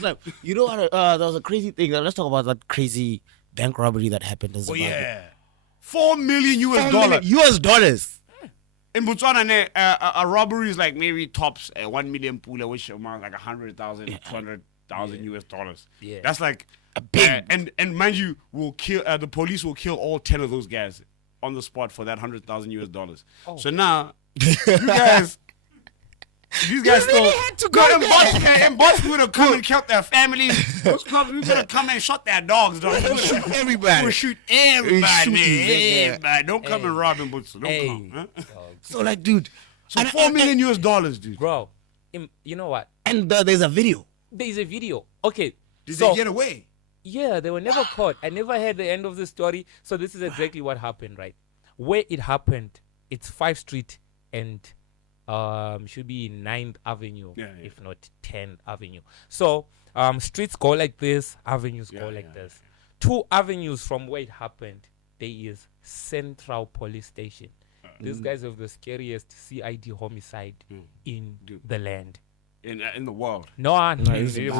Like, you know what? There was a crazy thing. Let's talk about that crazy bank robbery that happened in Zimbabwe. yeah. $4 million US dollars. In Botswana, a robbery is like maybe tops 1 million pula, which amounts like 100,000, 200,000 US dollars. Yeah. That's like a big. And mind you, will kill the police will kill all 10 of those guys on the spot for that 100,000 US dollars. Oh. So now these guys still had to go in Botswana would have come and killed their families. Those cops would have come and shot their dogs. Dog. Shoot everybody. We'll shoot everybody. Everybody. Don't come and rob in Botswana. Don't come. Huh? So like, dude. So $4 million US dollars, dude. Bro, you know what? And there's a video. There is a video. Okay. Did they get away? Yeah, they were never caught. I never heard the end of the story. So this is exactly what happened, right? Where it happened, it's 5th Street and should be 9th Avenue, if not 10th Avenue. So streets go like this, avenues go like this. 2 avenues from where it happened, there is Central Police Station. These guys have the scariest CID homicide in the land. In the world. No,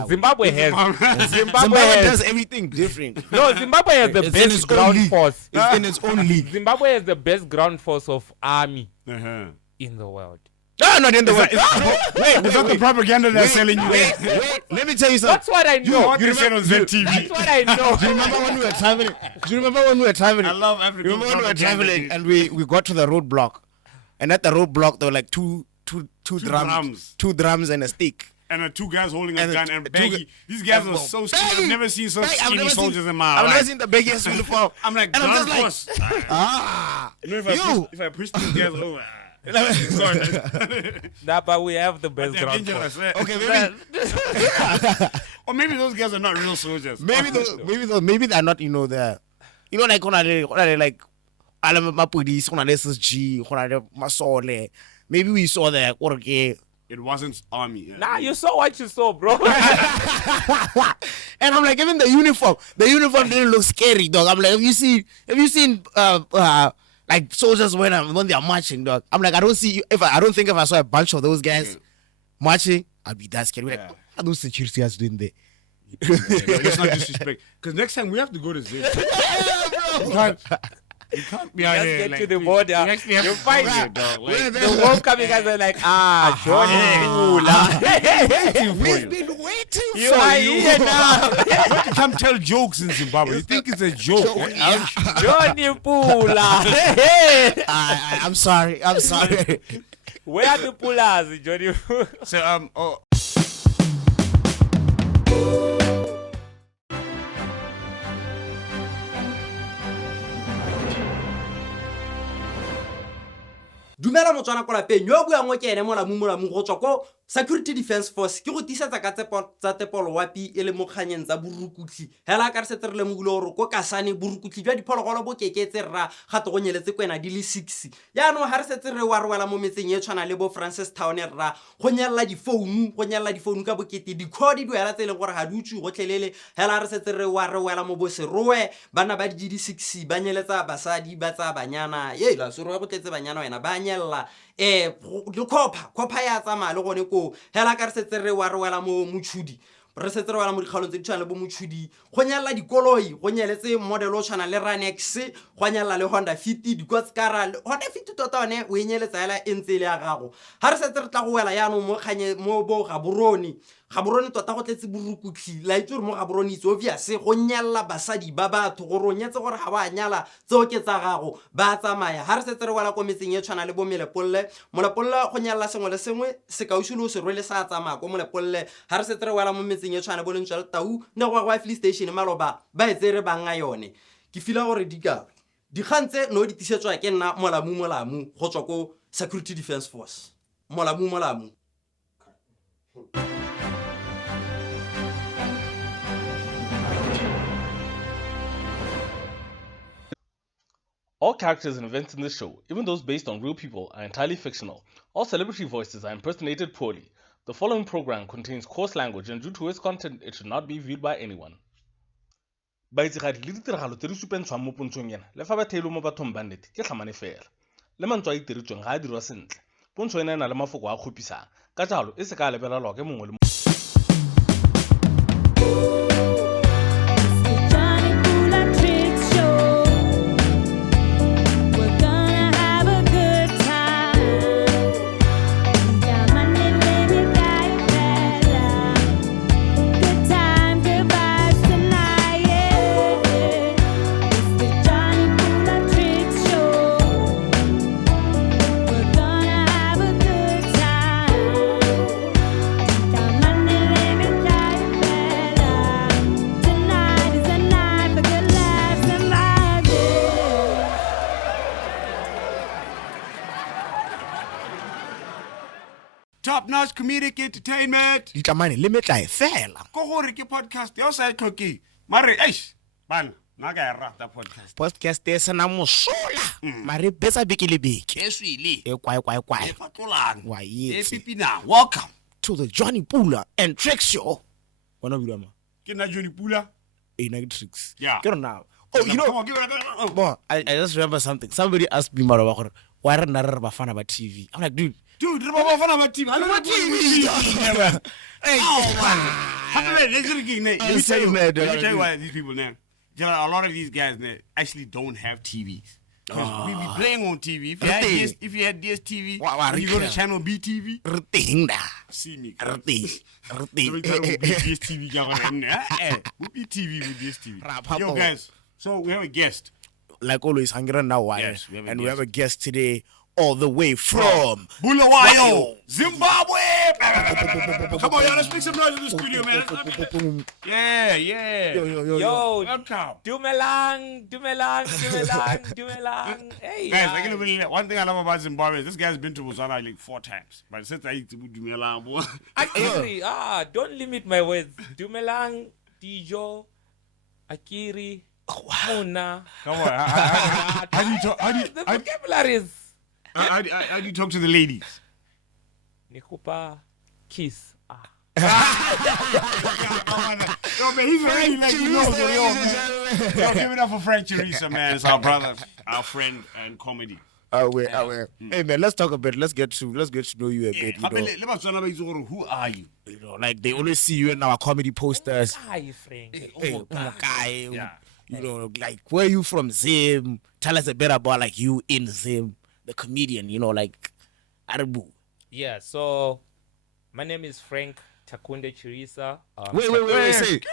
Zimbabwe has. Zimbabwe does everything different. No, Zimbabwe has the best ground force. It's in its own league. Zimbabwe has the best ground force of army in the world. No, not in the world. Wait, is that the propaganda they're selling you? Wait, let me tell you something. That's what I know. You said on ZTV. That's what I know. Do you remember when we were traveling? I love African. Remember when we were traveling and we got to the roadblock, and at the roadblock there were like two drums and a stick. And 2 guys holding a gun and baggy. These guys are so skinny. I've never seen so skinny soldiers in my life. I've never seen the baggiest uniform. I'm like, and I'm just like, if I push these guys over. Nah, but we have the best ground force. Okay, maybe. Or maybe those guys are not real soldiers. Maybe they're not. They're like like Mapudis, SSG, Masole. Maybe we saw that. Okay. It wasn't army. Yeah. Nah, you saw what you saw, bro. And I'm like, even the uniform didn't look scary, dog. I'm like, have you seen like soldiers when they are marching, dog? I'm like, I don't think if I saw a bunch of those guys marching, I'd be that scared. Like, what are those security guys doing there? Let's not disrespect. Because next time we have to go to Zim. You can't be out here. Get like, to the border. You find it, dog. Like, the homecoming guys are like, Jonny Pula. We've been waiting You for are you. here now. You can't tell jokes in Zimbabwe. You think it's a joke. Jonny Pula. I'm sorry. Where are the Pulas, Jonny? So, Dumela motswana ko lapeng yo bua ngo ke ene molamu go tswa ko Security Defense Force ke go tisetsa ka tsa tepolo wapi e le mokganyeng tsa burukutli hela ka re seterele mogule gore ko kasane burukutli jwa diphologolo bo keketse rra ga to go nyeletse kwena di le 6 ya no ha re setse re wa rwela mo metseng e tshwana le bo Francis Town rra go nyella di phone ka bokete di code di duela tse le gore ga di utsu go tlelele hela re setse re wa re wela mo bo serowe bana ba di 6 ba nyeletsa basadi ba tsa banyana ye la serowe go tletse banyana wena ba nyella le kopa ya tsamaya le gone ko hela ka re setse re wa re wela mo motshudi re setse re wela mo dikgalong tse di tshwana le bo motshudi go nyalla dikoloi go nyeletse model o tshwana le Ranex go nyalla le Honda Fit dikotskara Honda Fit tota one o enyeletsa hela entse le ya gago ha re setse re tla go wela ya no mo khanye mo bo Gaborone tota go tletse burukutli la itse re mo Gaborone it's obvious go nyalla basadi ba batho go ronyetse gore ga ba nyala tseo ke tsa gago ba tsamaya ha re setse re wela ko metseng e tshwana le bo Melepolle go nyalla sengwe le sengwe se ka usulo se rwele sa tsamaya ko Melepolle ha re setse re wela mo metseng e tshwana bo Lentswa le Tau ne go wa Fleet Station maloba ba etse re banga yone ke fila gore di gantse no di tisetswa ke nna molamu go tswa ko Security Defense Force molamu All characters and events in this show, even those based on real people, are entirely fictional. All celebrity voices are impersonated poorly. The following program contains coarse language and due to its content, it should not be viewed by anyone. Baitsegali le ditiragalo tse di supentshwang mo pontshong ena le fa ba theilwe mo bathong ba nnete ke tlhamane fela le mantswe a itiretsweng ga a dirwa sentle pontsho ena e na le mafoko a kgopisang ka jalo e se ka lebelelwa ke mongwe le top-notch comedic entertainment. Ditamane le metla e fela. Go gore ke podcast. Yo sa tlhoke. Mare, eish, bana, na ka rata podcast. Podcast e sana mosola. Mare betsa beke le beke. Eswile. E kwai. E patlolang. Wa E yetse. pipina. Welcome. To the Jonny Pula and Triccs show. Wana bilama. Ke na Jonny Pula. E na Triccs. Yeah. Get on now. Oh, you know. Come on, give it. Boy, I just remember something. Somebody asked me mara gore why are na re ba fana ba TV. I'm like, dude, Dude, re ba fana ba TV. I what TV? Hey, Let me tell you why these people now. A lot of these guys now actually don't have TVs. We be playing on TV. If you had DSTV, and you go to channel BTV, see me. DSTV, BTV with DSTV. Yo, guys, so we have a guest. Like always, hanging now, Yes, we have a we guest. have a guest today, all the way from Bullied, Zimbabwe. Come on, y'all, let's make some noise in the studio, man. Yeah. Yo, Welcome. Dumelang. Hey, Guys, I can believe that. One thing I love about Zimbabwe is this guy's been to Botswana like 4 times. But since I used to do Dumelang, boy. Akiri, don't limit my words. Dumelang, Dijo, Akiri, Muna. Come on. How do you talk? The vocabularies. How do you talk to the ladies? Nikupa, kiss. Yo, man, he's already like, you know, man. Yo, give it up for Frank Chirisa, man. It's our brother, our friend, and comedy. Hey man, let's talk a bit. Let's get to know you a bit. Who are you? You know, like they always see you in our comedy posters. Hi, Frank. Hey, guy. Yeah. You know, like where you from, Zim? Tell us a bit about like you in Zim, the comedian. You know, like Arabu. Yeah, so my name is Frank Chirisa. Wait.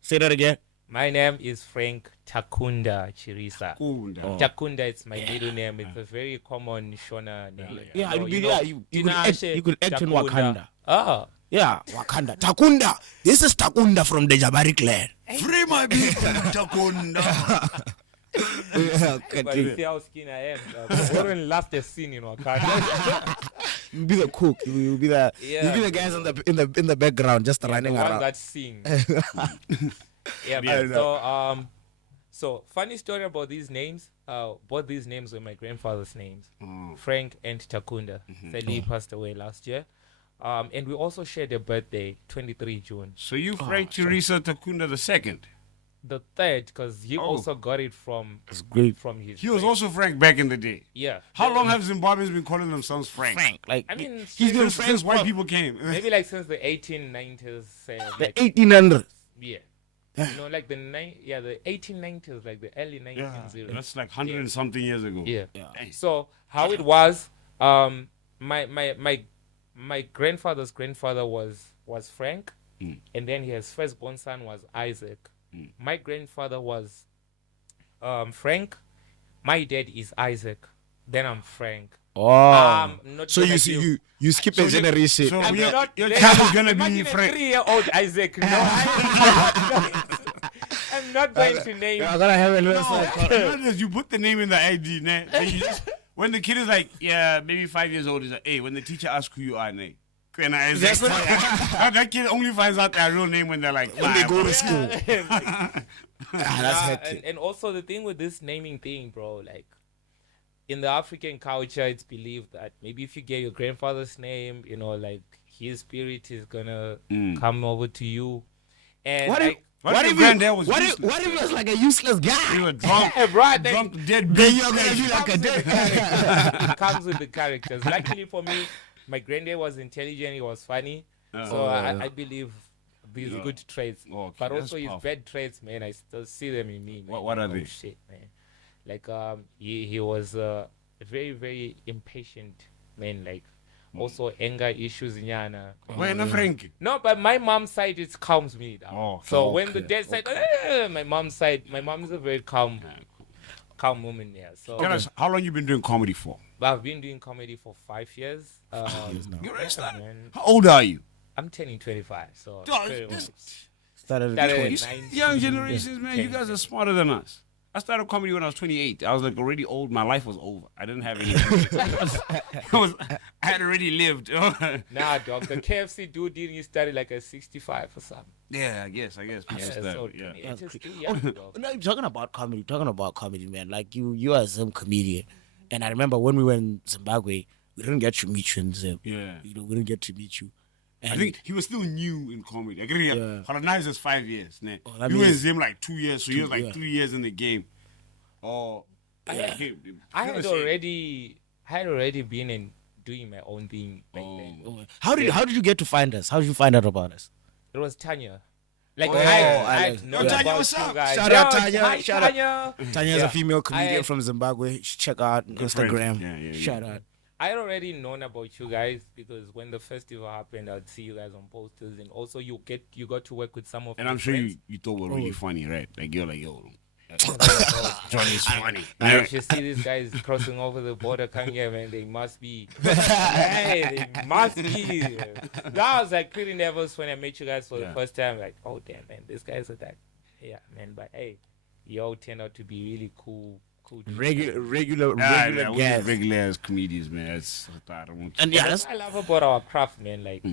Say that again. My name is Frank Chirisa. Kunda. Takunda, it's my middle name. It's a very common Shona name. Yeah, So, you could act in Wakanda. Ah, Yeah, Wakanda. Takunda. This is Takunda from the Jabari clan. Free my people, Takunda. but you see how skinny I am. I wouldn't last a scene in Wakanda. You'll be the cook. You'll be the guys in the background just running the one around. that sing. Yeah, I don't but, so funny story about these names. Both these names were my grandfather's names, Frank and Takunda. Sadly, he passed away last year. And we also shared a birthday, 23 June. So you Frank Chirisa Takunda the second. The third, because he also got it from great. from his. He was also Frank back in the day. Yeah. How long have Zimbabweans been calling themselves Frank? Like I mean, he's been Since white people came. maybe like since the 1890s. the Like, 1800s. yeah. You know, like the 1890s, like the early 1900s. That's like 100 and something years ago. Yeah. Hey. So how it was, my grandfather's grandfather was Frank, and then his firstborn son was Isaac. My grandfather was Frank. My dad is Isaac. Then I'm Frank. Oh, Not so gonna you do- see, you skip a generation. So I'm your not child is gonna be imagine a Frank. 3-year-old Isaac. No, I'm not going to name. I'm gonna have a little You put the name in the ID, nah. Then you just, when the kid is like, yeah, maybe 5 years old, he's like, hey, when the teacher asks who you are, nah. That kid only finds out their real name when they're like, when they five. go to school. That's and, hectic. and also the thing with this naming thing, bro, like in the African culture, it's believed that maybe if you get your grandfather's name, you know, like his spirit is gonna come over to you. And What like, What if your granddad was what useless? if he was like a useless guy? You were drunk, hey, bro, then drunk, dead Then bitch. you're gonna be like a dead it comes with the characters. Luckily for me, my granddad was intelligent. He was funny, so I believe these good traits. Okay, but that's also his powerful. bad traits, man, I still see them in me. Man. What are they? Shit, man. Like he was a very very impatient man. Like also anger issues, nyana. Why not Frank? No, but my mom's side it calms me down. Oh, so okay, when the dad side, my mom's side, my mom is a very calm woman. Yeah. So Tell us, how long you been doing comedy for? but I've been doing comedy for 5 years. You already started. Man, How old are you? I'm turning 25, so Dog, pretty this- much. Started Started at at 20. 19. Young generations, man, you guys are smarter than us. I started comedy when I was 28. I was like already old. My life was over. I didn't have any. I had already lived. Nah, dog. The KFC dude didn't you study like a 65 or something? Yeah, I guess. Yeah, That, so yeah. it's just too young, dog. No, you're talking about comedy, man. Like you are a Zim comedian, and I remember when we were in Zimbabwe, we didn't get to meet you in Zim. Yeah. We didn't get to meet you. And I think he was still new in comedy. I get it. Colonized is 5 years. Né? that He was in means- Zim like 2 years, so he was like 3 years in the game. Oh, I had already been in doing my own thing back then. How did you get to find us? How did you find out about us? It was Tanya. Like I I know Tanya, about what's you up? guys. Shout out, Yo, Tanya. hi, Shout out. Tanya. Tanya's a female I comedian had- from Zimbabwe. Check out Instagram. Yeah. Shout out. I had already known about you guys because when the festival happened, I'd see you guys on posters, and also you got to work with some of. And my I'm sure friends. you thought we were really funny, right? Like you're like, yo, Johnny's funny. Now, if you see these guys crossing over the border coming here, man, they must be. Hey, they must be. I was like pretty nervous when I met you guys for the first time. Like, oh damn, man, these guys are that. Yeah, man, but hey, you all turned out to be really cool dudes. Regular We're guests. regular as comedians, man. That's I don't want. And That's what I love about our craft, man. Like,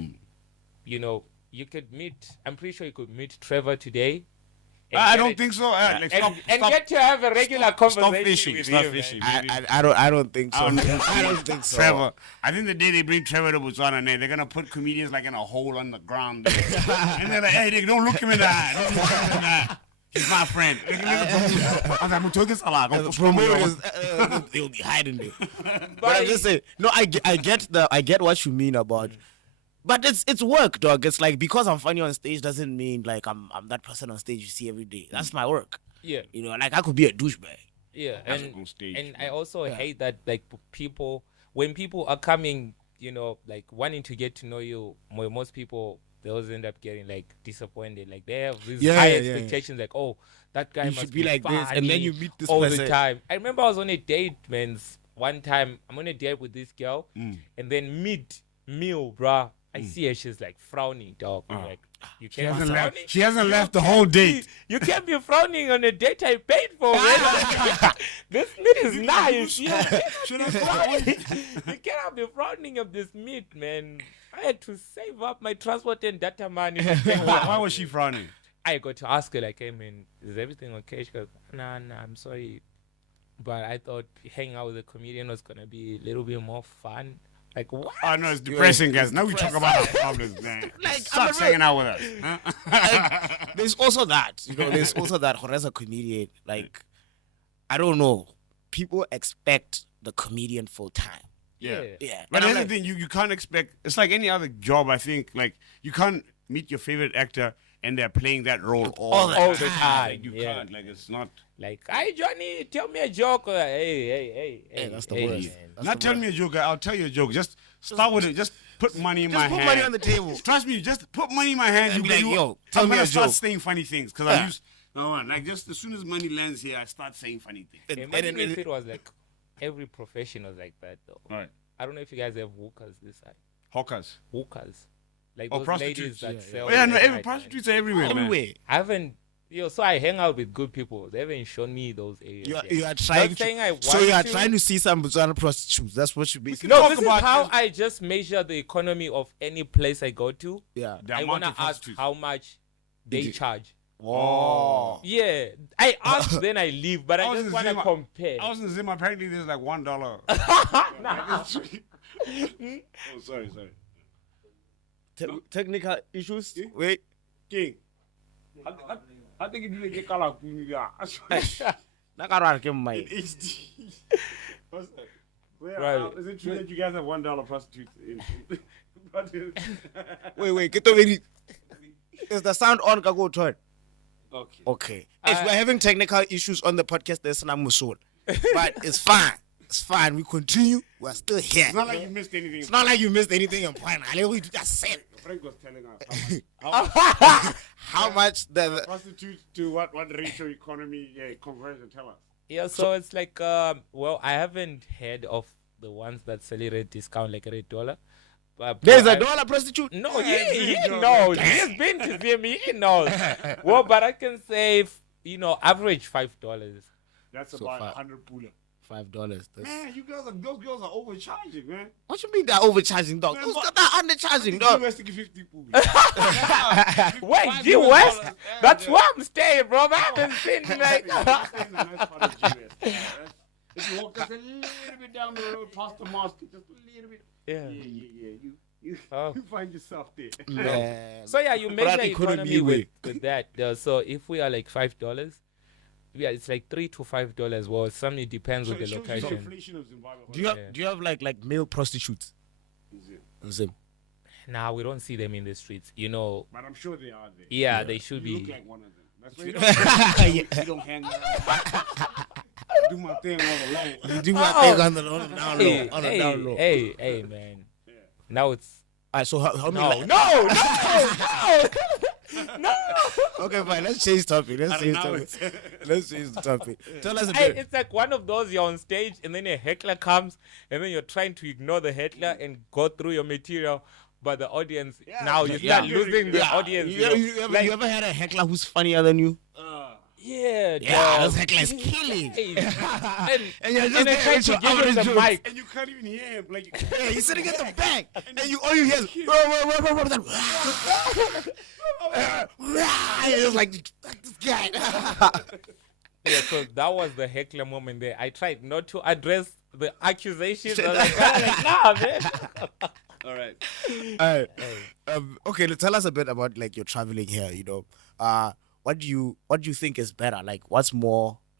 you know, you could meet. I'm pretty sure you could meet Trevor today. and I get don't it- think so. Like, And, stop, and stop, get to have a regular conversation fishing. with Stop him, man. fishing. I don't think so. I don't think so. Trevor. I think the day they bring Trevor to Botswana, they're gonna put comedians like in a hole on the ground, and they're like, "Hey, they don't look him in the eye. Don't look him in the eye. He's my friend." I was like, Promoters, they'll be hiding there. But I'm just saying, no, I get what you mean about. But it's work, dog. It's like because I'm funny on stage doesn't mean like I'm that person on stage you see every day. That's my work. Yeah, You know, like I could be a douchebag. yeah, That's and on stage, and I also hate that like when people are coming, you know, like wanting to get to know you. Most people they always end up getting like disappointed. Like they have these high expectations. Like, oh, that guy You must should be like this, and funny then you meet this all person. the time. I remember I was on a date, man. One time I'm on a date with this girl, and then mid-meal, bruh, I see her. She's like frowning, dog. I'm like, you can't be frowning. She hasn't left the whole date. You can't be frowning on a date I paid for, man. This meat is nice. You cannot be frowning of this meat, man. I had to save up my transport and data money. Why was she frowning? I got to ask her, like, hey, man, is everything okay? She goes, nah, I'm sorry. But I thought hanging out with a comedian was going to be a little bit more fun. Like, what? Oh no, it's depressing, guys. Now we talk about our problems, man. Like, Stop hanging out with us. Huh? There's also that, you know. There's also that. As a comedian, like, I don't know, people expect the comedian full time. Yeah. Yeah, But and I'm the other like, thing, you can't expect. It's like any other job. I think like you can't meet your favorite actor and they're playing that role all the the time. time, Like, you yeah. can't. Like it's not. Like, hey, Johnny, tell me a joke. Hey, that's the hey, worst. man. That's Not the tell worst. me a joke. I'll tell you a joke. Just start with it. Just put money in my Just put hand. money on the table. Trust me. Just put money in my hand. And be like, yo, I'm tell me gonna a start joke. saying funny things because Yeah. I use. No, like just as soon as money lands here, I start saying funny things. Imagine if it was like every profession was like that, though. All right. I don't know if you guys have hookers this side. Hawkers. Hookers. Like Oh, those prostitutes. ladies that sell. Oh, yeah, no, late every night, prostitutes are everywhere, man. Everywhere. I haven't. So I hang out with good people. They haven't shown me those areas. You are, yet. you are trying Not saying I want so you are to. trying to see some Botswana prostitutes. That's what you basically. No, talk this is about how this. I just measure the economy of any place I go to. Yeah. The I amount want to of ask prostitutes. how much they charge. Oh. Yeah, I ask, then I leave, but I was just in want to Zima. compare. I was in Zim. Apparently, there's like $1. Oh, sorry. Technical issues. Wait. King. I think it didn't get color. Nakarwa ke mai. HD. What's that? Where, Right. is it true that you guys have $1 prostitutes? Wait. Get over it. Is the sound on? Go turn. Okay. Okay. If we're having technical issues on the podcast, there's no musul. But it's fine. It's fine. We continue. We're still here. It's not like you missed anything. It's not like you missed anything important. I just said Frank was telling us how much the prostitutes to what ratio economy conversion. Tell us. Yeah, so it's like, well, I haven't heard of the ones that celebrate discount like $8. But there's I- a dollar prostitute. No, Yeah, he it's knows. He's been to them. He knows. Well, but I can say, average $5. That's So about far. 100 Pula. $5. Man, those girls are overcharging, man. What you mean they're overcharging, dog? Man, Those what- guys are undercharging, dog. US to give 50 Pula. Wait, $5 G West? yeah, That's yeah. where I'm staying, bro. I haven't seen like. I'm staying in a nice part of US. If you walk just a little bit down the road past the mosque, just a little bit. Yeah. You Oh. you find yourself there. Man. So yeah, you measure But economy economy way. with that. So if we are like $5, yeah, it's like $3 to $5. Well, some it depends with it the shows you the location. inflation of Zimbabwe. Do you have like male prostitutes in Zim? Nah, we don't see them in the streets. You know, But I'm sure they are there. yeah, they should You look be. like one of them. That's why you don't hang around. Do my thing all alone. You do my thing on the down low. Hey, On the down low. hey, man. Now it's Alright, so how no, many? no. Okay, fine. Let's change topic. Let's change now topic. Let's change the topic. Tell us a Hey, bit. it's like one of those you're on stage and then a heckler comes and then you're trying to ignore the heckler and go through your material, but the audience now you start losing the audience. You ever had a heckler who's funnier than you? Yeah, Yeah, dog. those hecklers killing. Hey, And you're just and there they try with to your give him average the jokes. mic. And you can't even hear him. Like, Yeah, he's sitting at the back, and all you hear is it's like this guy. Yeah, so that was the heckler moment there. I tried not to address the accusations. I was like, nah, man. all right. Alright. Okay, tell us a bit about like your traveling here. You know, what do you think is better? Like, what's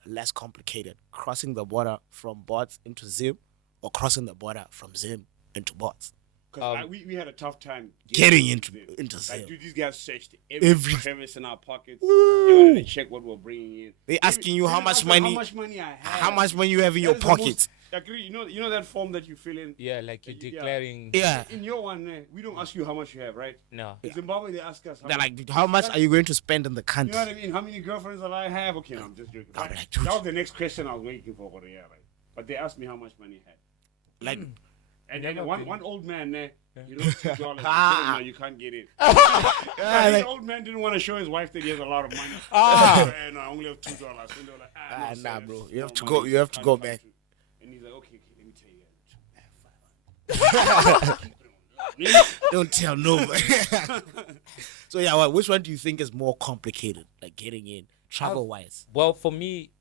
less complicated? Crossing the border from Bots into Zim, or crossing the border from Zim into Bots? Because we had a tough time Getting into Like, Zim. dude, these guys searched Every- every crevice in our pockets. They wanted to check what we're bringing in. They asking you how much asked us money, how much money I have. how much money you have in That your is the most- pockets. Like, you know that form that you fill in? Yeah, like you're Yeah. declaring. Yeah. In your one, we don't ask you how much you have, right? No. In Zimbabwe, they ask us. They're like, how much are you going to spend in the You country? know what I mean? How many girlfriends will I have? Okay, I'm just joking. I'm Right? like, dude. That was the next question I was waiting for. Yeah, right. But they asked me how much money I had. Like, And then one old man there, you know, $2. No, you can't get in. like- The old man didn't want to show his wife that he has a lot of money. No, I only have $2. And they were like, nah, sir, bro. it's You have no to money. go. You have to go back. And he's like, okay, let me tell you. I have Don't tell nobody. So yeah, which one do you think is more complicated, like getting in travel wise? Well, for me,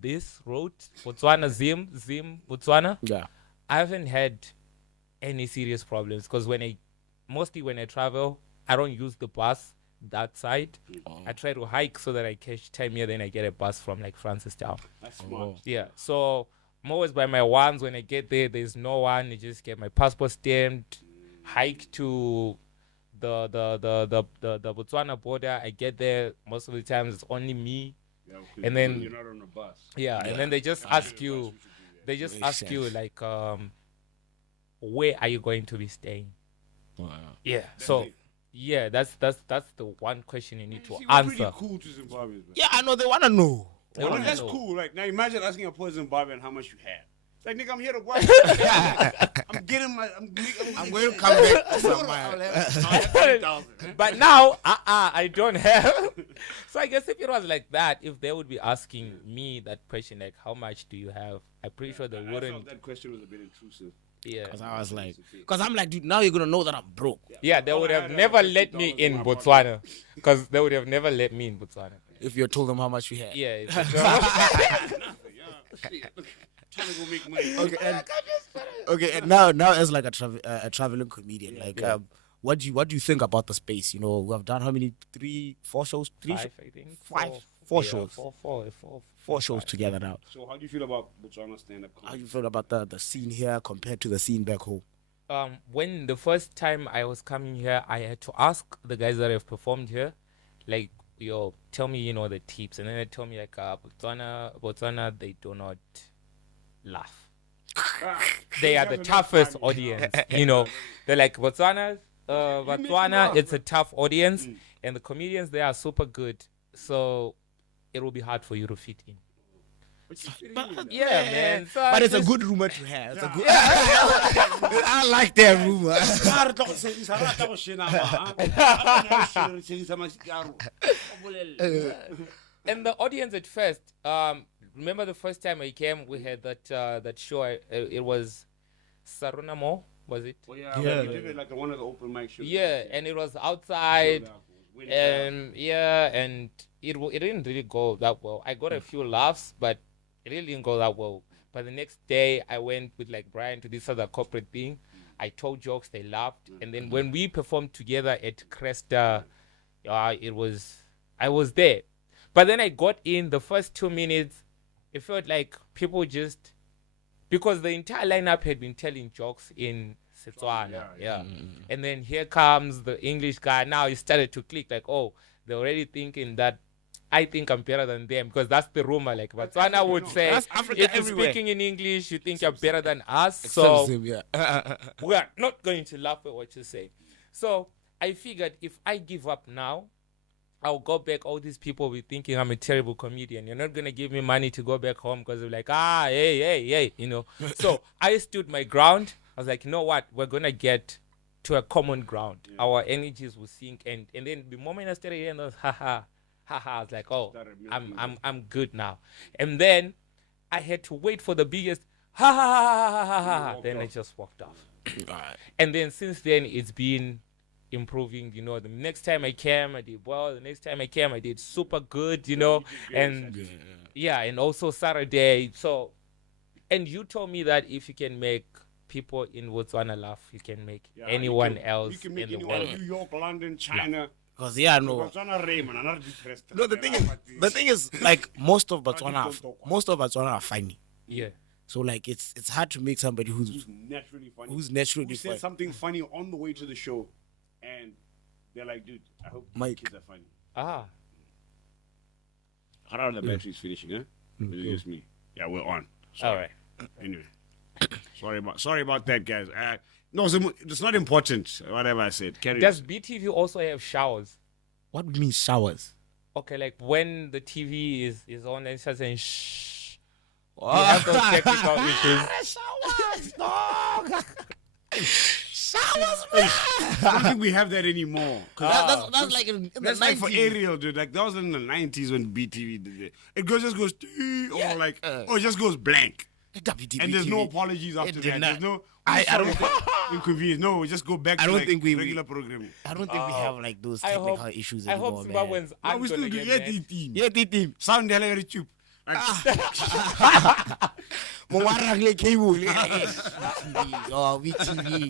this road, Botswana, Zim, Botswana, Yeah. I haven't had any serious problems because mostly when I travel, I don't use the bus that side. I try to hike so that I catch time here, then I get a bus from like Francistown. That's smart. Yeah, so I'm always by my ones. When I get there, there's no one. I just get my passport stamped, hike to the Botswana border. I get there, most of the times it's only me. Yeah, And then- you're not on a bus. Yeah, and then they just ask you, Makes ask you sense. like, where are you going to be staying? Yeah, so it. yeah, that's the one question you need to See, we're pretty answer. cool to Zimbabweans, man. Yeah, I know they wanna know. They Well, wanna that's know. cool. Like, now imagine asking a poor Zimbabwean how much you have. It's like, nigga, I'm here to work. I'm getting my. I'm going to come back I'll somewhere. have 30,000. But now, I don't have. So I guess if it was like that, if they would be asking me that question, like, how much do you have? I'm pretty sure they I wouldn't. felt that question was a bit intrusive. Yeah, Cause I was like, cause I'm like, dude, now you're gonna know that I'm broke. yeah, they would I have had never $50 let me in in my Botswana, because they would have never let me in Botswana. If you told them how much you had. Yeah, it's Nothing, yeah. Shit. Trying to go make money. Okay, and now as like a traveling comedian, like what do you think about the space? You know, we have done how many? 4 shows? 3 5, I think. 4 Yeah, shows. 4 shows together now. So how do you feel about Botswana stand-up How comedy? you feel about the scene here compared to the scene back home? When the first time I was coming here, I had to ask the guys that have performed here, like, yo, tell me, the tips. And then they told me, like, Botswana, they do not laugh. They are the toughest audience, They're like, Botswana, it's a tough audience, and the comedians, they are super good. So it will be hard for you to fit in. Yeah, man. So But it's a good rumor to have. It's a good I like that rumor. And the audience at first, remember the first time I came, we had that show. It was Sarunamo, was it? Oh, yeah. We did it like one of the open mic shows. Yeah, and it was outside, and it didn't really go that well. I got a few laughs, but it really didn't go that well. But the next day, I went with like Brian to this other corporate thing. I told jokes, they laughed, and then when we performed together at Cresta, I was there. But then I got in the first 2 minutes. It felt like people just, because the entire lineup had been telling jokes in Setswana. Yeah. And then here comes the English guy. Now it started to click like, oh, they're already thinking that I think I'm better than them, because that's the rumor. Like Botswana would say, if you're speaking in English, you think you're better than us. So we are not going to laugh at what you say. So I figured if I give up now, I'll go back. All these people will be thinking I'm a terrible comedian. You're not going to give me money to go back home because they're like, hey, you know. So I stood my ground. I was like, you know what? We're going to get to a common ground. Our energies will sink. And then the moment I started hearing those, I was like, oh, I'm good now. And then I had to wait for the biggest Then I just walked off. And then since then it's been improving. You know, the next time I came, I did well. The next time I came, I did super good. You know, and and also Saturday. So, and you told me that if you can make people in Botswana laugh, you can make anyone else in the world. New York, London, China. Because no, the thing is, like most of Botswana are funny. Yeah. So like it's hard to make somebody who's naturally funny. Who said something funny on the way to the show, and they're like, "Dude, I hope my kids are funny." Ah. I don't know, the battery's finishing, huh? It's just me. Yeah, we're on. All right. Anyway, sorry about that, guys. No, it's not important. Whatever I said. Does BTV also have showers? What do you mean showers? Okay, like when the TV is on and it starts saying shh. You have those technical issues. Showers, dog. Showers, man. I don't think we have that anymore. That's like in the 90s. Like for Ariel, dude. Like that was in the 90s when BTV did it. It just goes or like it just goes blank. And there's no apologies after that. There's no I don't inconvenience. No, we just go back to regular programming. I don't think we have like those technical issues I anymore. hope Zimbabweans aren't going to get mad. Yeah, team. Sound very cheap. BTV,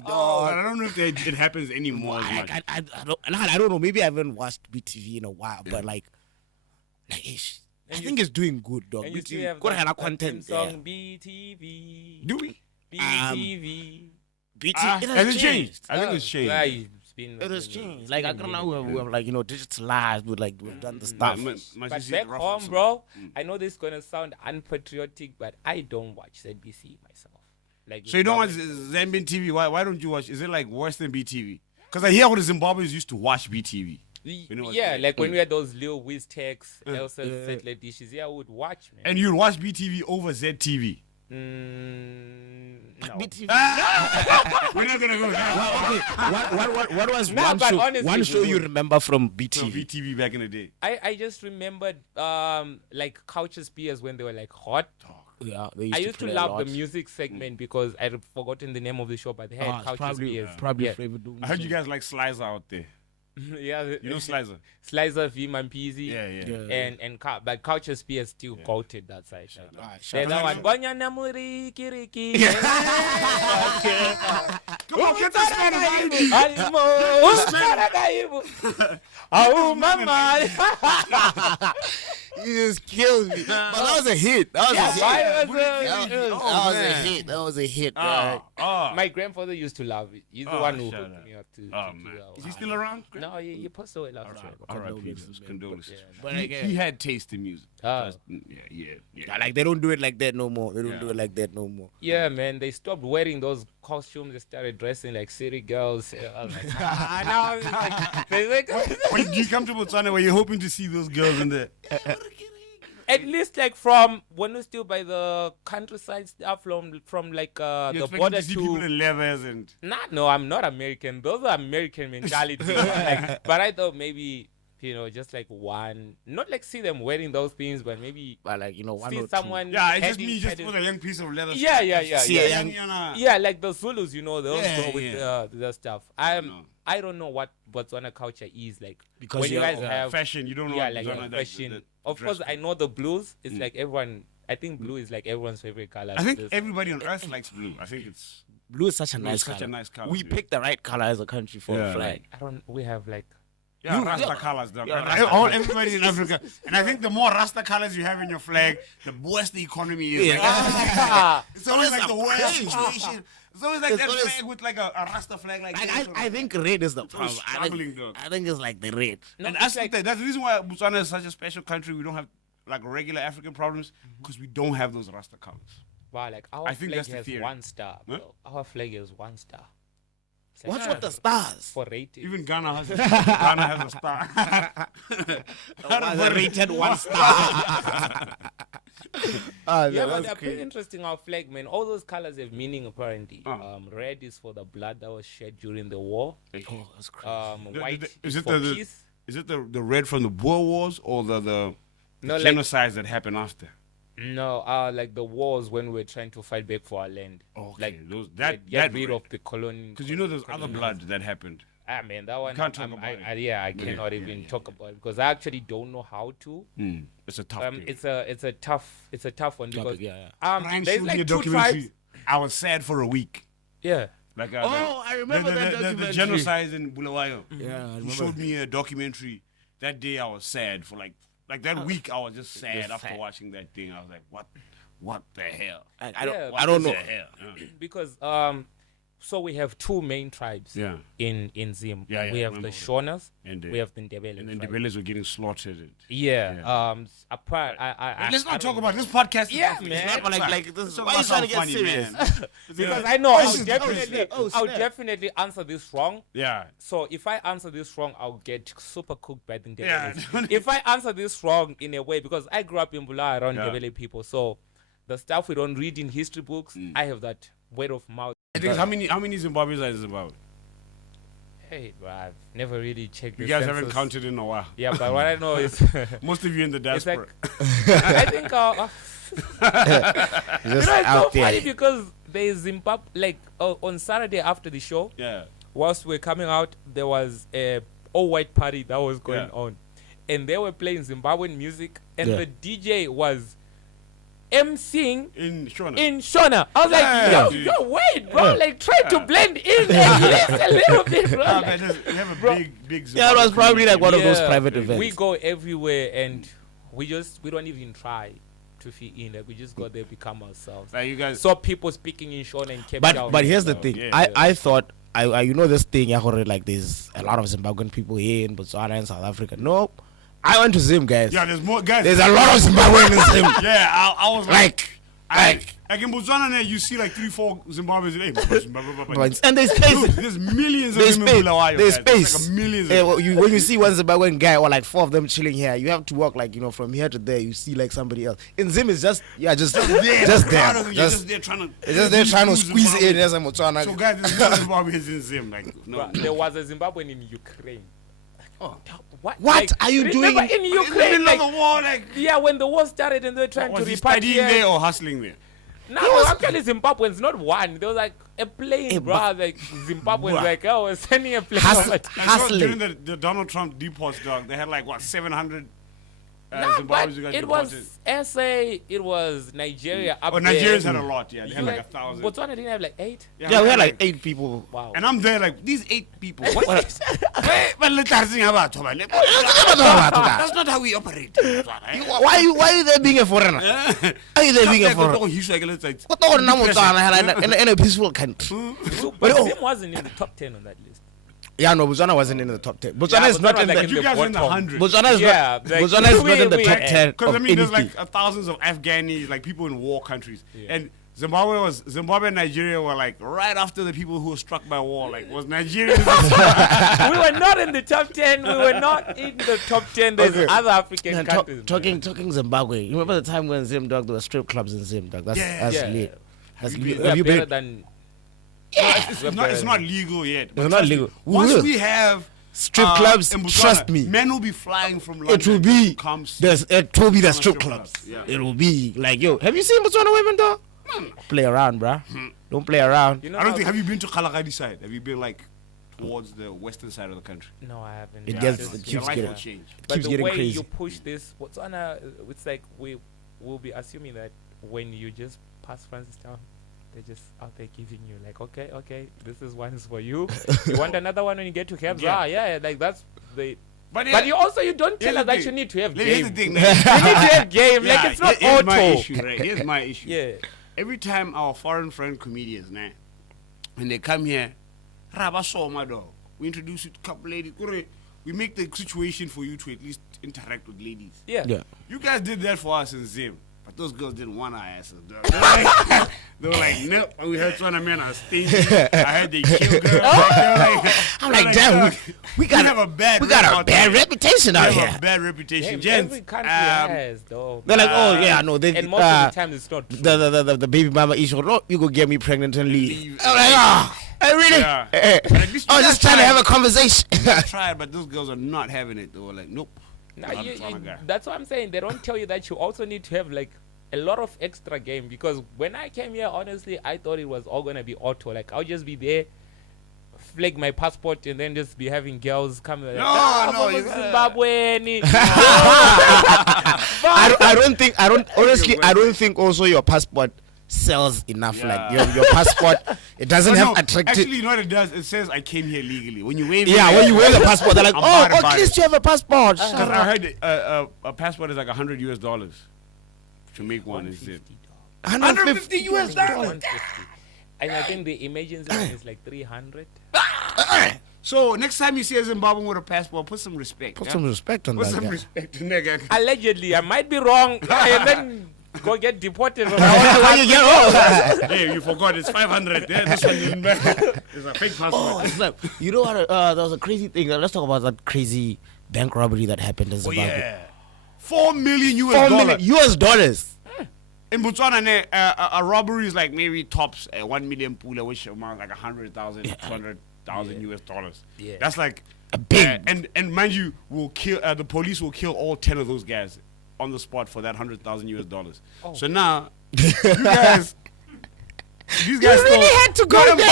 I don't know if it happens anymore. I don't know. Maybe I haven't watched BTV in a while, but like I think it's doing good, dog. And you still have that content song BTV. Do we? BTV. BTV. It has changed. I think it's changed. It has changed. Like I don't know, we have like digitalized. We've done the stuff. But back home, bro, I know this is gonna sound unpatriotic, but I don't watch ZBC myself. Like, so you don't watch Zambian TV? Why don't you watch? Is it like worse than BTV? Because I hear all the Zimbabweans used to watch BTV. Yeah, like when we had those little whiz techs, Elsa satellite dishes. Yeah, I would watch, man. And you'd watch BTV over ZTV. No. BTV. We're not gonna go there. What was honestly, one show you remember from BTV? From BTV back in the day. I just remembered like Couch's Spears when they were like hot. Yeah, I used to love the music segment because I'd forgotten the name of the show, but they had Couch's Spears. Probably I heard you guys like Slicer out there. Yeah, you know Slicer. Slicer V Mampizi. Yeah. And but Couch's Spears still quoted that side. That one. Banyana muri kiriki. Come on, get this man an ID. Oh mama. You just killed me. But that was a hit. That was a hit. My grandfather used to love it. He's the one who hooked me up to. Man. Is he still around? No, he passed away last year. Condolences. But he had taste in music. Yeah. Like they don't do it like that no more. Yeah, man. They stopped wearing those costumes. They started dressing like city girls. I was like, when you come to Botswana, where you're hoping to see those girls in there. At least like from when we're still by the countryside stuff from like the border to see people in leathers and no, I'm not American. Those are American mentality. But I thought maybe You know, just like one, not like see them wearing those things, but maybe like one see or someone. Yeah, it's just heading- me just heading- with a young piece of leather. Yeah. Yeah, Like the Zulus, you know, they all go with the stuff. I don't know what Botswana culture is like. Because when you guys have fashion, you don't know. yeah, what like Botswana fashion. the Of dress course, I know the blues. It's like everyone. I think blue is like everyone's favorite color. I think everybody on earth likes blue. I think it's blue is such a blue nice is such color. a nice color. We picked the right color as a country for a flag. I don't. We have like. Yeah, Rasta colors, dog. Yeah, Everybody in Africa. And I think the more Rasta colors you have in your flag, the worse the economy is. Yeah. Like, it's always like the worst situation. It's always like It's that always- flag with like a Rasta flag like this. I think red is the problem. struggling, dog. I think it's like the red. No, And it's like, that's the reason why Botswana is such a special country. We don't have like regular African problems because we don't have those Rasta colors. wow, like our I think flag that's the has theory. one star. Bro. Our flag has one star. It's like, What's with the stars? for rating? Even Ghana has a star. The rated one star. Yeah, but they're pretty interesting. Our flag, man. All those colors have meaning apparently. Red is for the blood that was shed during the war. Oh, that's crazy. White Is it for the peace. is it the red from the Boer Wars or the No, like genocides that happened after? no, like the wars when we were trying to fight back for our land. Okay, Like those get rid of the colony. because you know there's other blood that happened. Ah man, that one. can't talk I'm- about I cannot even talk about it because I actually don't know how to. It's a tough thing. It's a tough one because Brian there's showed me like a two documentary. tribes. I was sad for a week. Yeah. Like Oh, I remember that the documentary. genocide in Bulawayo. Yeah, I He remember. showed me a documentary. That day I was sad for like that week. I was just sad Just after sad. watching that thing. I was like, what the hell? I Yeah, don't know. What the hell? Because so we have two main tribes Yeah. in Zim. Yeah, we I have the remember. Shonas, And we have the Ndebele. and then the tribe. Bellas were getting slaughtered. Yeah. Apart Let's I not talk don't about this podcast. is Yeah, not- man. it's not Like this. Let's talk Why are you about trying to something get funny, serious? man. because I know I'll snap. definitely Oh, I'll snap. definitely answer this wrong. Yeah. So if I answer this wrong, I'll get super cooked by the Yeah. Ndebele. If I answer this wrong in a way, because I grew up in Bula around Yeah. Ndebele people, so the stuff we don't read in history books, I have that word of mouth. I think how many Zimbabweans are in Zimbabwe? Hey, bro, I've never really checked. You the guys haven't census. counted in a while. Yeah, but what I know is, Most of you in the it's diaspora. like I think Just you know, it's out so funny there. because there is Zimbabwe. Like on Saturday after the show, Yeah. whilst we were coming out, there was a all-white party that was going Yeah. on, and they were playing Zimbabwean music, and Yeah. the DJ was emceeing In Shona. in Shona. I was Yeah, like, dude. yo, wait, bro, like try to blend in at least a little bit, bro. Ah, Like, man, we have a Bro. big Yeah, it was Zimbabwe probably like one of those Yeah, private events. we go everywhere, and we don't even try to fit in. Like we just go there, become ourselves. Like you guys. Saw people speaking in Shona and Cape Town. But here's the thing. Yeah. I thought you know this thing. Like there's a lot of Zimbabwean people here in Botswana and South Africa. Nope. I went to Zim, guys. Yeah, there's more guys. There's a lot of Zimbabwean in Zim. Yeah, I was Like like in Botswana, there you see like 3-4 Zimbabweans. Hey, Zimbabwe. and there's Dude, space. there's millions of There's them in space. Bulawayo. There's guys. There's space. like millions. Yeah, when you see one Zimbabwean guy or like 4 of them chilling here, you have to walk like from here to there. You see like somebody else. In Zim, it's just there. Just there. You're Just there trying to. it's just there trying to squeeze Zimbabwe. in as a Botswana. So guys, there's no Zimbabweans in Zim. Like no. But there was a Zimbabwean in Ukraine. Oh. What What are you doing remember in In the Ukraine? middle Like, of the war, like yeah, when the war started and they were trying was to he studying repatriate. there or hustling there? No, actually Zimbabweans, not one. There was like a plane, bro. Like Zimbabweans, Bruh. like I was sending a plane. Hustle. over to- I saw Hustling. during the Donald Trump deports, dog. They had like what 700 Nah, but Zimbabweans who got it deported. was SA, it was Nigeria up Oh, there. Nigerians had a lot. Yeah, they had You like had- 1,000. Botswana didn't have like 8. Yeah, we had like 8 people. Wow. And I'm there like these 8 people. What? What? But let's start singing about Toba. That's not how we operate. Why are you there being a foreigner? Why are you there being a foreigner? What the hell, Botswana in a peaceful country? But oh. Zim wasn't in the top 10 on that list. Yeah, no, Botswana wasn't in the top 10. Botswana Yeah, is not Botswana in was like the. in You the guys are in the bottom. 100. Botswana is Yeah, not. like, Botswana is not in the we- top 10 Because of I mean, there's anything. like thousands of Afghanis, like people in war countries, and Zimbabwe and Nigeria were like right after the people who were struck by war. Like was Nigeria? We were not in the top 10. We were not in the top 10. There's Okay. other African Man, countries. talking Zimbabwe. You remember the time when Zim, dog, there were strip clubs in Zim, dog? That's Yeah. lit. That's you lit. been- We Have are you better been? than. It's not legal yet. It's not legal. Once Ugh. we have strip clubs, in Botswana, trust me. Men will be flying from London. It will be the strip strip clubs. clubs. Yeah. It will be like, yo, have you seen Botswana women though? Play around, bruh. Don't play around. You know I don't think. Have you been to Kalahari side? Have you been like towards the western side of the country? No, I haven't. It Yeah, gets just- it Your keeps life getting will change. But keeps the getting way crazy. you push this, Botswana, it's like we will be assuming that when you just pass Francistown, they're just out there giving you like, okay, this is one's for you. You want another one when you get to Cabs? Yeah. Yeah, like that's the. But But you don't tell here's us the that thing. you need to have Here's game. the thing. You need to have game. Like it's not here's my auto. issue, right? Here's my issue. Yeah. Every time our foreign friend comedians, when they come here, we introduce you to a couple ladies. We make the situation for you to at least interact with ladies. Yeah. You guys did that for us in Zim, but those girls didn't want our asses. They were like, no, we heard some men are stingy. I heard they kill girls. I'm like, damn, we got have a bad reputation out We have here. a bad reputation, Damn, gents. every country has though. They're like, oh yeah, no, they And most of the time it's not true. the baby mama issue. No, you go get me pregnant and leave. Leave. I'm like, I really. Yeah. But at least I was you just guys trying to tried. have a conversation. I tried, but those girls are not having it. They were like, nope. Nah, I'm trying to go. that's what I'm saying. They don't tell you that you also need to have like a lot of extra game, because when I came here, honestly, I thought it was all gonna be auto. Like I'll just be there, flag my passport, and then just be having girls come. Like, No, you Zimbabwean. I don't think also your passport sells enough. Yeah. Like your passport, it doesn't have attractive. Actually, you know what it does? It says I came here legally. When you wave Yeah, when you wear the passport, they're like, I'm oh, bad about at least it. you have a passport. Because Shut I up. heard a passport is like $100 to make one instead. 150 US dollars. 150. And I think the emergency one is like 300. So next time you see a Zimbabwean with a passport, put some respect. Put yeah? some respect on Put that some guy. respect, nigga. Allegedly, I might be wrong, and then go get deported. Why you get old? Hey, you forgot it's 500. Yeah, this one didn't matter. It's a fake passport. Oh, it's like, you know what? There was a crazy thing. Let's talk about that crazy bank robbery that happened in Oh, Zimbabwe. yeah. $4 million US 4 dollars. million US dollars. In Botswana, a robbery is like maybe tops 1 million pula, which amounts like 100,000, 200,000 US dollars. Yeah. That's like A big. and mind you, will kill the police will kill all 10 of those guys on the spot for that 100,000 US dollars. Oh. So now, you guys. These guys really had to go there.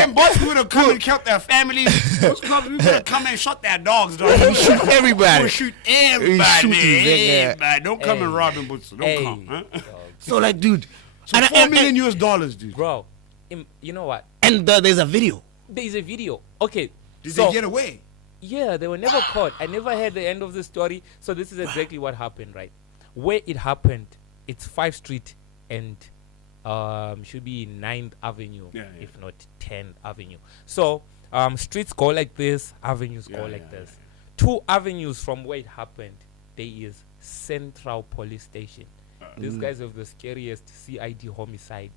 And boss would have come and killed their families. Those cops would have come and shot their dogs, dog. Shoot everybody. We'll shoot everybody. Shoot you, nigga. Everybody. Don't come and rob him, but don't come. Huh? So like, dude. So $4 million US dollars, dude. Bro, you know what? And there's a video. There's a video. Okay. Did so, they get away? Yeah, they were never caught. I never heard the end of the story. So this is exactly what happened, right? Where it happened, it's 5th Street and should be 9th Avenue, if not 10th Avenue. So streets go like this, avenues go like this. 2 avenues from where it happened, there is Central Police Station. These guys have the scariest CID homicide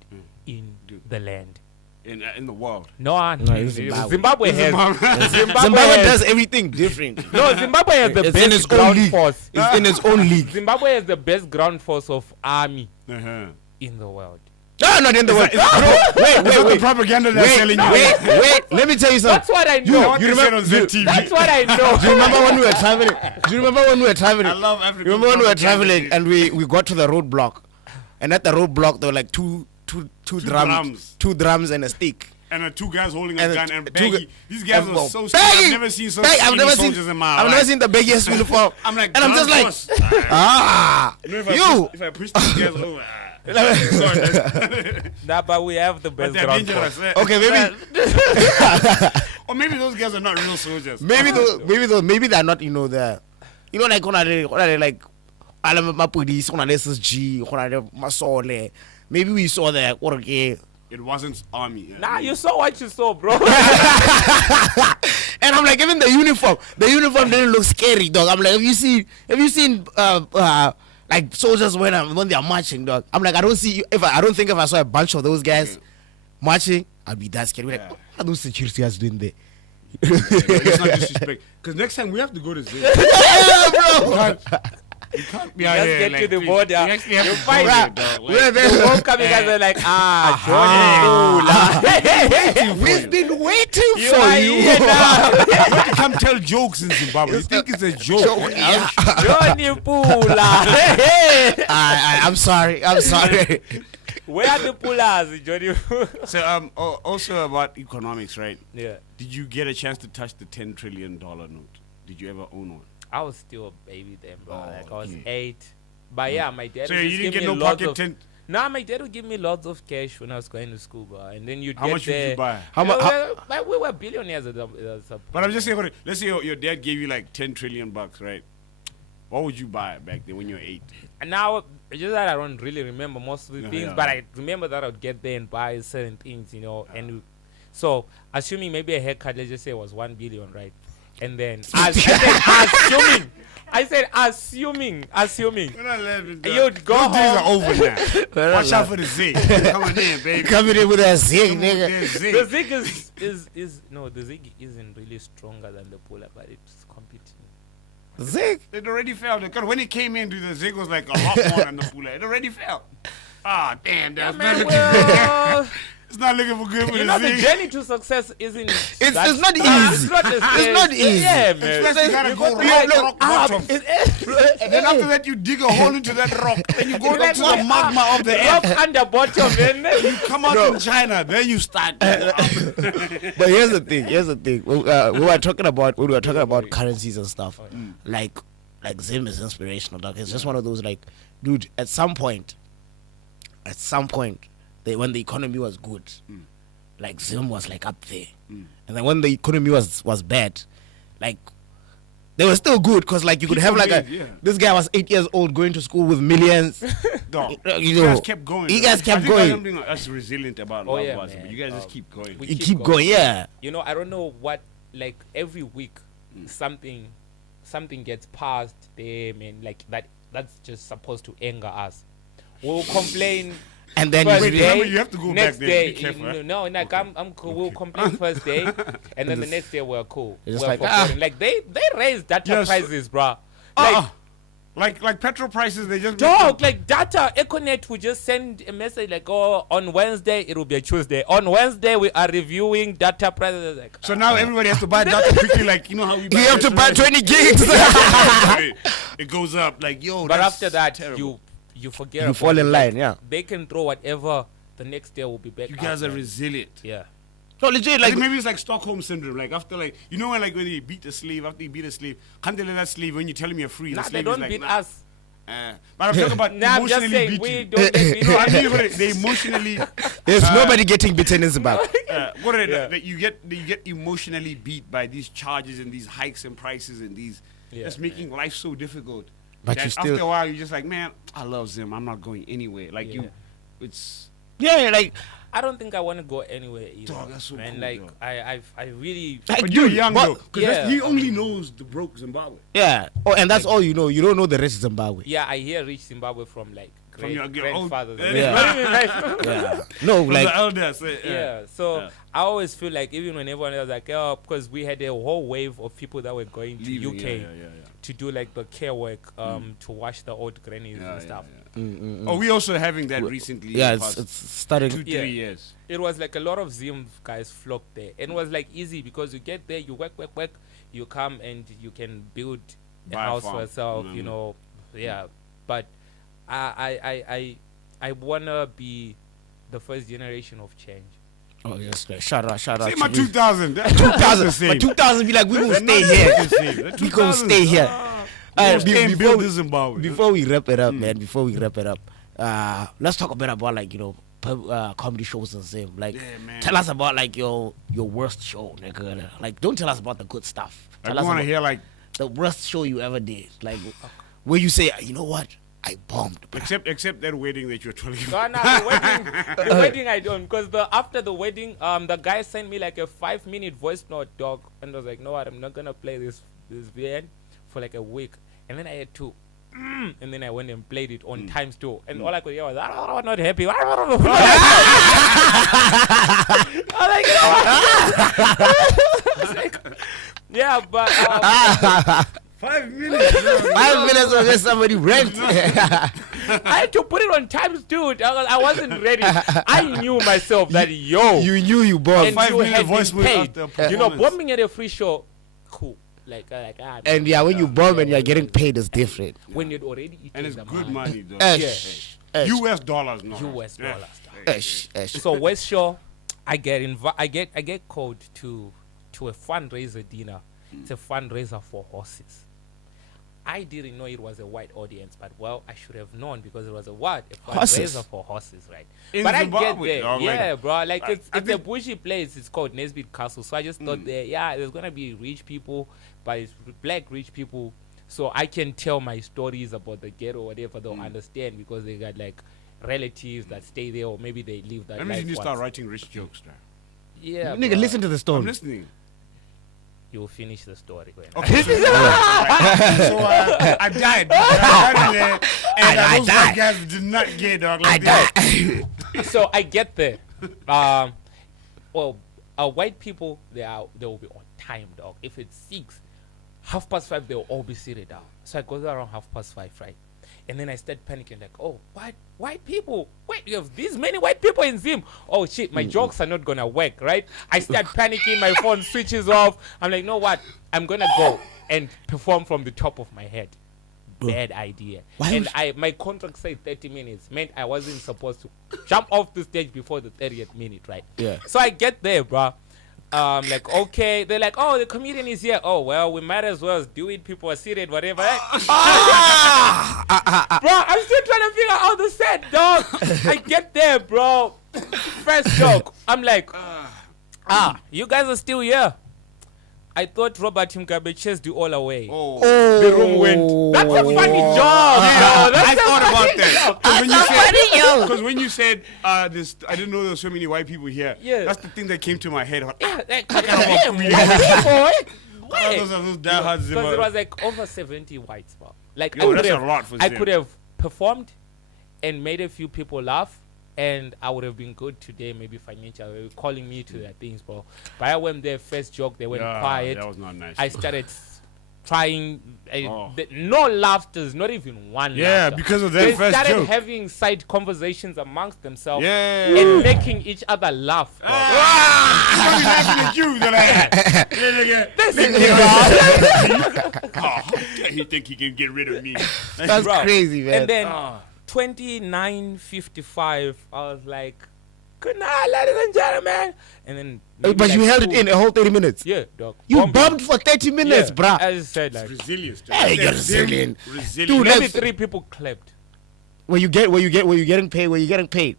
in the land. In the world. No, it's Zimbabwe. Zimbabwe has Zimbabwe does everything different. No, Zimbabwe has the It's in its best own ground league. force. It's in its own league. Zimbabwe has the best ground force of army Uh-huh. in the world. No, not in the world. Wait. The propaganda they're selling you. Wait. Let me tell you something. That's what I know. You remember on ZTV? That's what I know. Do you remember when we were traveling? I love African. You remember when we were propaganda, traveling dude. and we got to the roadblock, and at the roadblock there were like two drums and a stick. And 2 guys holding a And gun and two baggy. These guys and are so baggy. skinny. I've never seen so Baggy. skinny soldiers in my I've life. never seen the biggest uniform. I'm like, and I'm just like, boss. ah, You know, you. if I push these guys over, sorry, Nah, but we have the but best they're ground dangerous. force. Okay, maybe, Or maybe those guys are not real soldiers. maybe they're not. Like when I like, all of my police, when I SSG, when I masole. Maybe we saw that. Okay. It wasn't army. Yeah. Nah, you saw what you saw, bro. And I'm like, even the uniform didn't look scary, dog. I'm like, have you seen like soldiers when they are marching, dog? I'm like, I don't think if I saw a bunch of those guys marching, I'd be that scared. We're like, what are those security guys doing there? Let's not disrespect. Because next time we have to go to Zim. Yeah, bro. You can't be Just out here get like to the this. border. You actually have You to find go out. there, dog. We're Like, there. The homecoming guys are like, Jonny Pula. We've been waiting You for are you. here now. you come tell jokes in Zimbabwe. You think it's a joke. Jonny Pula. I'm sorry. I'm sorry. Where are the Pulas, Jonny? So also about economics, right? Yeah. Did you get a chance to touch the $10 trillion note? Did you ever own one? I was still a baby then, bro. Oh, like I was okay. 8. But yeah, my dad So would you just didn't give get me no lots pocket of... tent? Nah, my dad would give me lots of cash when I was going to school, bro. And then you'd How get much would there. you buy? How much? We were billionaires at the But I'm just saying, let's say your dad gave you like 10 trillion bucks, right? What would you buy back then when you were 8? And now, it's just that I don't really remember most of the Yeah, things, yeah. but I remember that I would get there and buy certain things, you know. And so, assuming maybe a haircut, let's just say it was 1 billion, right? And then, assuming. We're not laughing, dog. You'd go Those days are home. over now. Watch out for the zig. Coming in, baby. Coming in with a zig, Coming with nigga. that zig. The zig is no, the zig isn't really stronger than the Pula, but it's competing. Zig. It already fell. Because when it came in, the zig was like a lot more than the Pula. It already fell. Ah, damn. Yeah, That's man, not well, it's not looking for good with you know, the the zig. journey to success isn't. It's not It's easy. not, It's not easy. Yeah, man. Especially you gotta go rock bottom. And then after that, you dig a hole into that rock. Then you go down to the magma of the Rock earth. under bottom, man. You come out in China. Then you start. But here's the thing. We were talking about currencies and stuff. Like Zim is inspirational, dog. It's just one of those, like, dude, at some point, when the economy was good, like Zim was like up there. And then when the economy was bad, like they were still good because like you could have like this guy was 8 years old going to school with millions. Dog, you you know, guys kept going. you guys kept I think going. That's something that's resilient about Oh, love yeah, was, man. but you guys just keep going. We You keep going, yeah. You know, I don't know what, like every week something gets passed there, man. Like that's just supposed to anger us. We'll complain. And then First Wait, day, remember, you have to go next back there. day, Be careful. no, like I'm cool. We'll complain first day, and then the next day we're cool. It's We're like, forgotten. Like they raised data Yes. prices, bruh. Like petrol prices, they just Dog, like data, Econet will just send a message like, oh, on Wednesday, it will be a Tuesday. On Wednesday, we are reviewing data prices. Like, So now everybody has to buy data quickly, like you know how we buy. you have to buy 20 gigs. It goes up like yo. but that's after that, terrible. you forget. You about fall in it. line, yeah. They can throw whatever. The next day will be back. You guys up, are man. resilient. Yeah. So legit, Like like maybe it's like Stockholm syndrome. Like after like you know when like when you beat a slave, after you beat a slave, can't they let that slave when you tell him you're free? Nah, the they slave don't is like, beat nah. us. But I'm talking about Nah, I'm just emotionally saying beat we you. don't get beat. No, I mean they emotionally. there's nobody getting beaten in Zimbabwe. What are Yeah. that you get emotionally beat by these charges and these hikes and prices and these. Yeah, that's making life so difficult. But that you still- after a while you're just like, man, I love Zim. I'm not going anywhere. Like Yeah. it's. Yeah, like I don't think I want to go anywhere either. Dog, that's so man, cool, like dog. I really. But you're young but- though, because Yeah. he only knows the broke Zimbabwe. yeah. Oh, and that's all you know. You don't know the rest of Zimbabwe. Yeah, I hear rich Zimbabwe from like From your old- grandfathers. Yeah. What do you mean, like- Yeah. No, From like the elders. Yeah, so Yeah. I always feel like even when everyone else like, oh, because we had a whole wave of people that were going to Leaving, UK yeah. to do like the care work, to wash the old grannies and stuff. Oh, we also having that recently. yeah, in the past it's starting. 2-3 Yeah. years. It was like a lot of Zim guys flocked there, and it was like easy because you get there, you work, you come and you can build a Buy a house farm. for yourself, you know, yeah. But I wanna be the first generation of change. Oh yes, like, shout out. Say to my you. 2000. 2000, but 2000 be like we gonna stay here. We gonna stay here. Alright, Build this Zimbabwe. before we wrap it up, man. Before we wrap it up, let's talk a bit about like comedy shows and same. Like, Yeah, man. tell us about like your worst show, nigga. Like, don't tell us about the good stuff. Tell I us want to about hear like, the worst show you ever did. Like, where you say, you know what, I bombed. bruh." except that wedding that you're telling me. No, the wedding I don't, because after the wedding, the guy sent me like a 5-minute voice note, dog, and I was like, no, I'm not gonna play this band for like a week, and then I had to. And then I went and played it on times 2, and all I could hear was, I'm not happy. I was like, yeah, but 5 minutes. 5 minutes of just somebody rent. I had to put it on times, dude. I wasn't ready. I knew myself that You knew you bombed. and 5 you minute had voice been paid. after You know, performance. bombing at a free show, cool. And yeah, when you bomb and you're getting paid, it's different. when you'd already eaten And it's the good money. money, though. Esh, esh, US dollars, no. US Yeah. dollars. esh, esh. So West Shore, I get called to a fundraiser dinner. It's a fundraiser for horses. I didn't know it was a white audience, but well, I should have known because it was a fundraiser Horses. for horses, right? In but Zimbabwe, I get there, dog, yeah, like, bro. Like it's I a think- bushy place. It's called Nesbitt Castle. So I just thought there, yeah, there's gonna be rich people, but it's black rich people. So I can tell my stories about the ghetto, or whatever they'll understand because they got like relatives that stay there, or maybe they live that That means life you need to start once. writing rich jokes, now. Yeah, Nigga, bro. listen to the I'm story. listening. You'll finish the story. When Okay, so I died. I died in there, and those white guys did not get, dog. Like that. So I get there. Well, white people they will be on time, dog. If it's 6, 5:30, they'll all be seated down. So I go there around 5:30, right? And then I start panicking, like, oh, what? White people? Wait, you have these many white people in Zim? Oh shit, my jokes are not gonna work, right? I start panicking, my phone switches off. I'm like, know what? I'm gonna go and perform from the top of my head. Bad idea. And my contract said 30 minutes. Meant I wasn't supposed to jump off the stage before the 30th minute, right? Yeah. So I get there, bro. Like, okay, they're like, oh, the comedian is here. Oh, well, we might as well do it. People are seated, whatever. Bro, I'm still trying to figure out the set, dog. I get there, bro. First joke. I'm like, you guys are still here. I thought Robert Mugabe chased you all away. Oh. The room went. That's a funny joke. Yeah, bro. That's I a thought funny about that. joke. Because when you said this, I didn't know there were so many white people here. Yeah. That's the thing that came to my head. Yeah, like, kind of damn, a- white people, eh? Those are those diehard Because Zimbabwe. it was like over 70 whites, bro. Like Yo, I that's could a lot for I Zim. could have performed and made a few people laugh, and I would have been good today, maybe financially. They were calling me to their things, bro. But I went there, first joke, they went quiet. That was not nice. I started trying, Oh. no laughters, not even one Yeah, laughter. because of that They first started joke. having side conversations amongst themselves Yeah. and making each other laugh, bro. Somebody's laughing at you. They're like, This is oh, he think he can get rid of me. That's Bro. crazy, man. And then 29:55, I was like, good night, ladies and gentlemen. And then maybe But you like held it in a whole 30 minutes. Yeah, dog. You Bombing. bombed for 30 minutes, Yeah, bruh. I just said like Resilience. Hey, you're Zim, resilient. Resilient. Dude, maybe let's- 3 people clapped. Were you getting paid? Were you getting paid?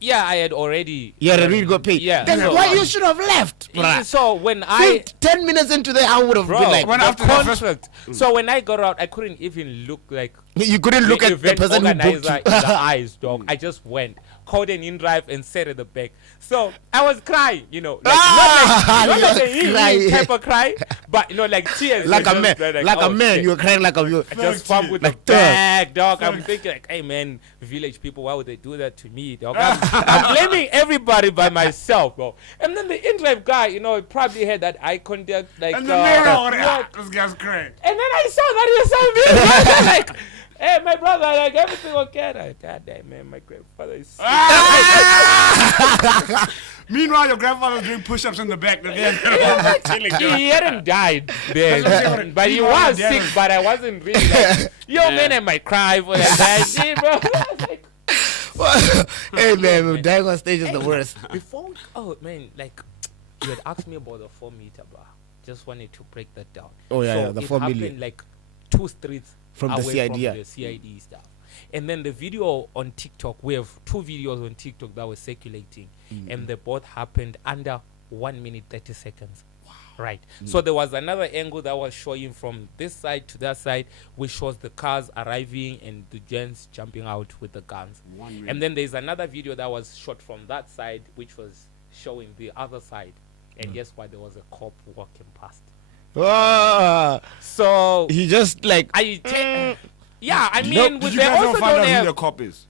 Yeah, I had already. You had already got paid. Yeah. Then So- why you should have left, bruh? So when I 10 minutes into there, I would have bro, been like, when the after the first- contract. So when I got out, I couldn't even look like you couldn't look at the event person who booked organizer in the you. eyes, dog. I just went, called an in-drive and sat at the back. So I was crying, you know, like, not like a crying. type of cry, but you know, like tears. Like a just man, like a oh, man. shit. You were crying like a. I just fumbled with Like the that. bag, dog. I'm thinking like, hey man, village people, why would they do that to me, dog? I'm blaming everybody by myself, bro. And then the in-drive guy, you know, probably had that eye contact, like, And the mirror, what? this guy's crying. And then I saw that he was so big. I was like, hey, my brother, like, everything okay? Like, God damn, man, my grandfather is sick. Meanwhile, your grandfather's doing push-ups in the back. The guy's chilling. He hadn't died then. But he was sick, but I wasn't really like, yo, man, I might cry for that guy. See, bro? Like, Hey man, dying on stage is the worst. before, oh, man, like, you had asked me about the 4 meter, bro. Just wanted to break that down. Oh, yeah, so yeah, the it 4 happened, million. like, 2 streets From the away CID, from yeah. the CID stuff. And then the video on TikTok, we have 2 videos on TikTok that were circulating, and they both happened under 1 minute 30 seconds. Right. So there was another angle that was showing from this side to that side, which shows the cars arriving and the gents jumping out with the guns. And then there's another video that was shot from that side, which was showing the other side. And guess what? There was a cop walking past. Ah, So he just like. yeah, I mean, Did with you they guys also not find don't out who have. the cop is?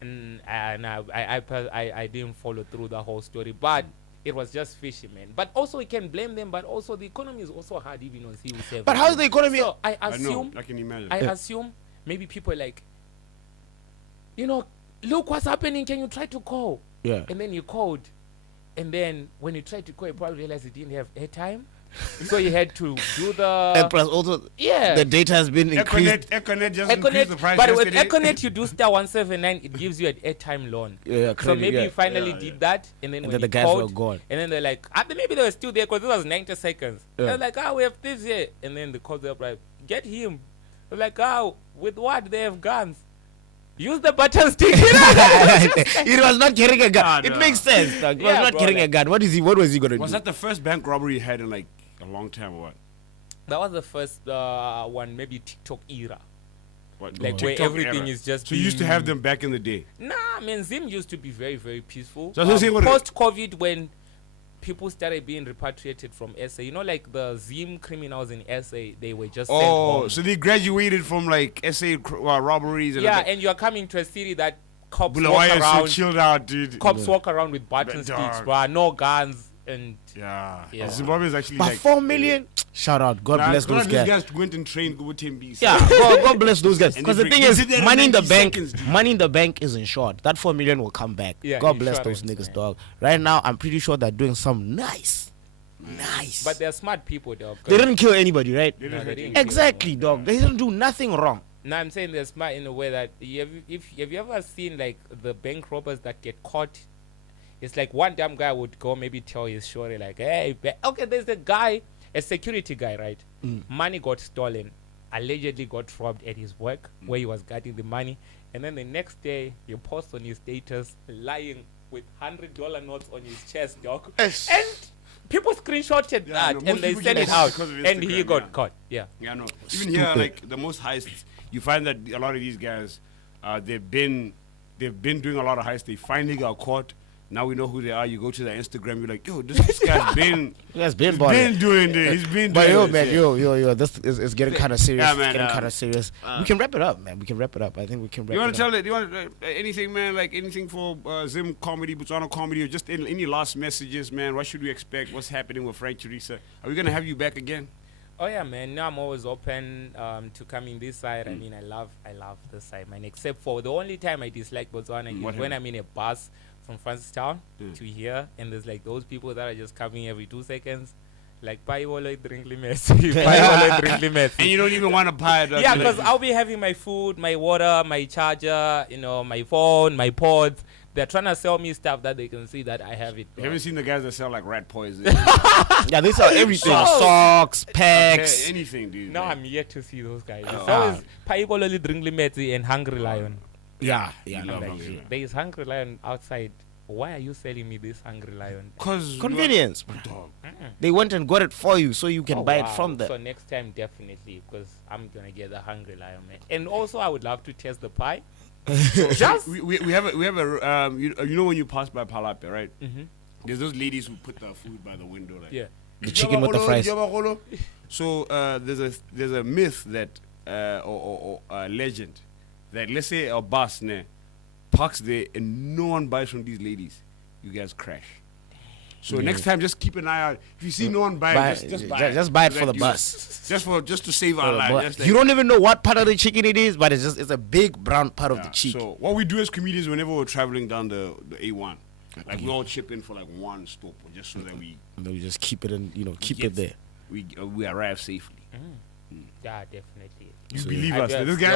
No, I didn't follow through the whole story, but It was just fishermen. But also we can blame them, but also the economy is also hard even on civil service. But how's the economy? So I assume, I can imagine. I assume maybe people like, you know, look what's happening, can you try to call? Yeah. And then you called. And then when you tried to call, you probably realized you didn't have airtime. So you had to do the... And plus also, yeah, the data has been increased. Econet just increased the price but yesterday. with Econet, you do star 179, it gives you an airtime loan. Yeah, so credit, maybe yeah. you finally did that, and then when then the you guys called, were gone. and then they're like, maybe they were still there because it was 90 seconds. Yeah. They're like, we have this here. And then the calls up like, get him. They're like, with what? They have guns. Use the button stick. It was not carrying a gun. It no. makes sense. Dog. It was Yeah, not bro, carrying a like- gun. What was he gonna Was do? that the first bank robbery you had in like a long time or what? That was the first one, maybe TikTok era. What? Like where TikTok everything era. is just... So you used to being- have them back in the day. Nah, man, Zim used to be very, very peaceful. So I was saying what- Post-COVID, when people started being repatriated from SA, you know, like the Zim criminals in SA, they were just sent home. So they graduated from like SA robberies and Yeah, and you are coming to a city that cops walk Bulawayo is so around. chilled out, dude. Cops walk around with button But sticks, dog. bro. No guns, and Yeah. Yeah. Zimbabwe is actually But like 4 million? Shout out. God bless those guys. guys went and trained Go TMB. Yeah, God bless those guys. And Because they the thing bring- is, they did that in money in the 90 bank, seconds, dude. money in the bank is insured. That 4 million will come back. Yeah, God bless those insurance, niggas, man. dog. Right now, I'm pretty sure they're doing some nice. but they're smart people, dog. They didn't kill anybody, right? No, they didn't Exactly, dog. They didn't do nothing wrong. No, I'm saying they're smart in a way that have you ever seen like the bank robbers that get caught? It's like one damn guy would go maybe tell his story like, hey, okay, there's a guy, a security guy, right? Money got stolen, allegedly got robbed at his work where he was guarding the money, and then the next day he posts on his status lying with $100 notes on his chest, dog. Yes. And people screenshotted Yeah, that no, and most they people sent get it out, because of and he Instagram, got yeah. caught. Yeah. Yeah, no. Even here, like the most heists, you find that a lot of these guys, they've been doing a lot of heists. They finally got caught. Now we know who they are. You go to their Instagram, you're like, yo, this guy's been, He has been he's balling. been doing this. He's been But doing yo, this. man, yeah. yo, this is getting kind of serious. Yeah, man, It's getting kind of serious. We can wrap it up, man. We can wrap it up. I think we can wrap You it want up. to tell it? You want anything, man? Like anything for Zim comedy, Botswana comedy, or just any last messages, man? What should we expect? What's happening with Frank Chirisa? Are we gonna have you back again? Oh yeah, man. Now I'm always open to coming this side. I mean, I love this side, man. Except for the only time I dislike Botswana is What when happened? I'm in a bus from Francistown to here, and there's like those people that are just coming every 2 seconds, like Paivolo drink limits, Paivolo drink limits. And you don't even want to buy it. Yeah, because I'll be having my food, my water, my charger, you know, my phone, my pods. They're trying to sell me stuff that they can see that I have it. You haven't seen the guys that sell like rat poison. Yeah, they sell everything. Socks, packs. Anything, dude. No, man. I'm yet to see those guys. It's always Paivolo drink limits and Hungry Lion. Yeah, You no, love Like, Hungry Lion. there is Hungry Lion outside. Why are you selling me this Hungry Lion? Cause Convenience. dog. They went and got it for you so you can Oh, buy wow. it from them. So next time, definitely, because I'm gonna get the Hungry Lion, man. And also, I would love to taste the pie. Just We have a you know when you pass by Palape, right? There's those ladies who put the food by the window, like yeah. The chicken with the fries. So there's a myth that or a legend that let's say a bus parks there and no one buys from these ladies, you guys crash. So next time, just keep an eye out. If you see no one buying, just buy it. Just buy it for That the you- bus. Just to save our lives. Just like- You don't even know what part of the chicken it is, but it's a big brown part of the cheek. So what we do as comedians, whenever we're traveling down the A1, like we all chip in for like one stop, just so that we And then we just keep it in, keep get- it there. we arrive safely. Yeah, definitely. You believe I us? guess. This guy.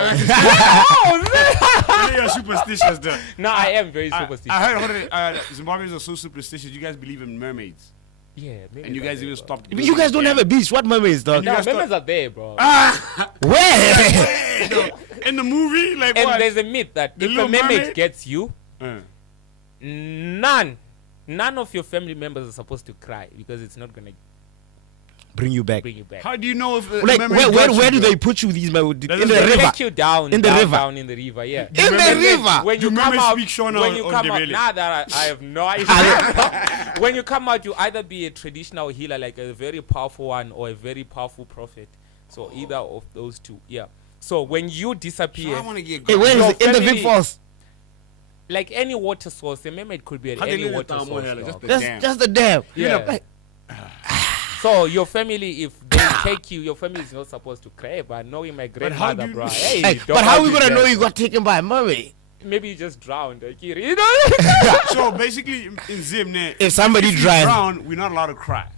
You're superstitious, though. No, I am very superstitious. I heard Zimbabweans are so superstitious. You guys believe in mermaids, Yeah, maybe and you guys even stopped. But you guys don't have a beach. What mermaids, dog? you No, guys members are there, bro. Where? in the movie, like And what? there's a myth that The if a Little mermaid Mermaid? gets you, Uh, none of your family members are supposed to cry because it's not gonna Bring you back. bring you back. how do you know if Like, mermaid where got you, do bro? they put you, these men? In the They river. Take you down, In the down, river. down in the river, yeah. In the river. When Do you come mermaids out, speak Shona when or- you or come out, Ndebele? nah, that I have no idea. When you come out, you either be a traditional healer, like a very powerful one, or a very powerful prophet. So either of those two, yeah. So when you disappear, I want to get. Hey, where is Your it? In the family- Big Falls. like any water source, remember it could be at any water source. Just the dam. Yeah. So your family, if they take you, your family is not supposed to cry. But knowing my grandmother, bro. Hey, but how are we gonna know you got taken by a mermaid? Maybe you just drowned, like, you know. So basically, in Zim, if somebody drowned, we're not allowed to cry.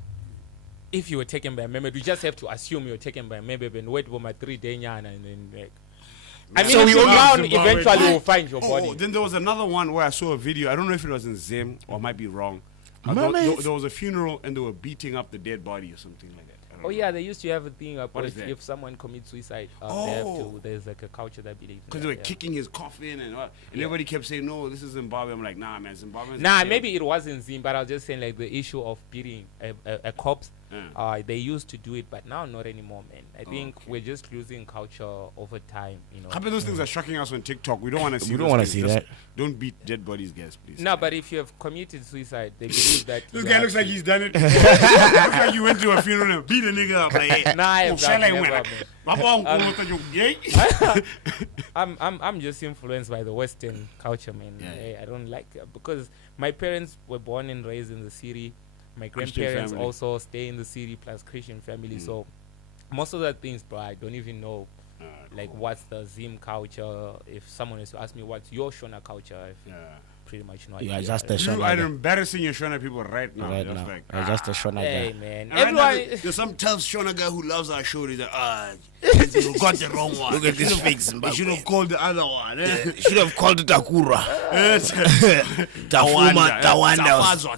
If you were taken by a mermaid, we just have to assume you're taken by a mermaid and wait for my 3 days and then like. I mean, so if you drown, eventually we'll find your body. Then there was another one where I saw a video. I don't know if it was in Zim or I might be wrong. There was a funeral and they were beating up the dead body or something like that. Oh yeah, they used to have a thing up if someone commits suicide, they have to, there's like a culture that believes because they were kicking his coffin and everybody kept saying, no, this is Zimbabwe. I'm like, nah, man, Zimbabwe. Nah, maybe it was in Zim, but I was just saying like the issue of beating a corpse. They used to do it, but now not anymore, man. I think we're just losing culture over time, you know. How about those things are shocking us on TikTok? We don't want to see. We don't want to see that. Don't beat dead bodies, guys, please. No, but if you have committed suicide, they believe that. This guy looks like he's done it. Looks like you went to a funeral and beat a nigga up. Like, I'm just influenced by the Western culture, man. I don't like it because my parents were born and raised in the city. My grandparents also stay in the city, plus Christian family. So most of the things, bro, I don't even know. Like, what's the Zim culture? If someone is to ask me, what's your Shona culture? Pretty much know. Yeah, just a Shona. You are embarrassing your Shona people right now. Right now. Like, just a Shona hey, guy. Man. Everyone, there's some tough Shona guy who loves our show. He's like, you got the wrong one. Look at this fix. You should have called the other one. Should have called it Takura.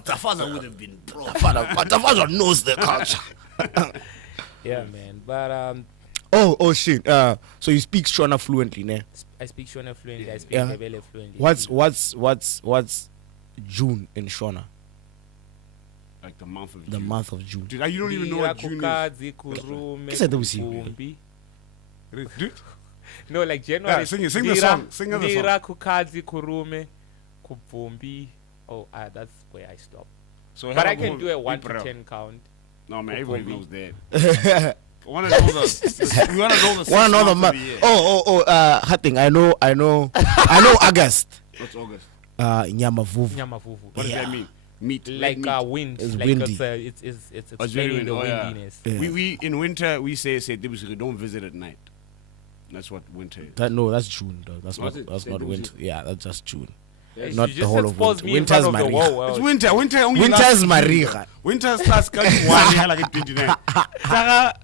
Tafaza would have been pro. Tafaza knows the culture. Yeah, man. But Oh shit. So you speak Shona fluently, ne? I speak Shona fluently. I speak Ndebele fluently. What's June in Shona? Like the month of June. The month of June. Dude, you don't even know what June is. Dude. No, like January. Sing the song. Sing the song. Oh, that's where I stop. So but I can do a 1 to 10 count. No, man, everybody knows that. Want to know the month. Hatting. I know August. What's August? Nyamavuvu. What does that mean? Meat. Like wind. It's like windy. It's very the windiness. Yeah. We in winter we say don't visit at night. That's what winter is. That's June, though. That's not winter. Yeah, that's just June. Yes, not the whole of winter. Winter's Mariga. It's winter. Winter only. Winter's Mariga. Winter starts coming one year like it 29.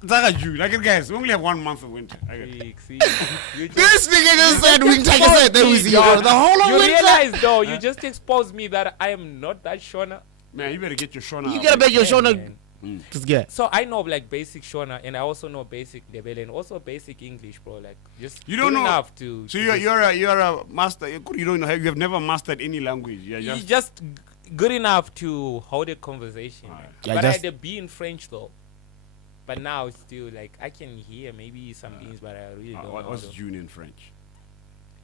Zaga June. Like guys, we only have 1 month of winter. This nigga just said winter. The whole of winter. You realize though, you just exposed me that I am not that Shona. Man, you better get your Shona. You gotta bet your Shona. Just get. So I know like basic Shona, and I also know basic Ndebele and also basic English, bro. Like just you don't know enough to. So you're a master. You don't know. You have never mastered any language. You're just good enough to hold a conversation. Right. But I had to be in French though. But now it's still like I can hear maybe some things, but I really don't know. What's June in French?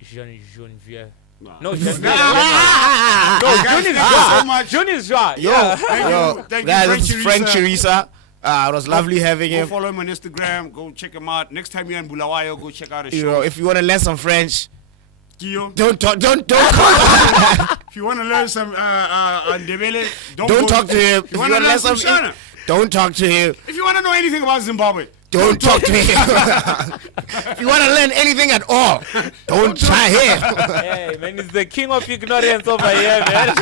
Janvier. No, June is June is Jean. Thank you, this is Frank Chirisa. It was lovely having him. Go follow him on Instagram. Go check him out. Next time you're in Bulawayo, go check out his show. You know, if you want to learn some French, don't talk. If you want to learn some Ndebele, don't talk to him. If you want to learn some Shona, don't talk to him. If you want to know anything about Zimbabwe, don't talk to him. If you want to learn anything at all, don't try him. Hey, man, it's the king of ignorance over here, man.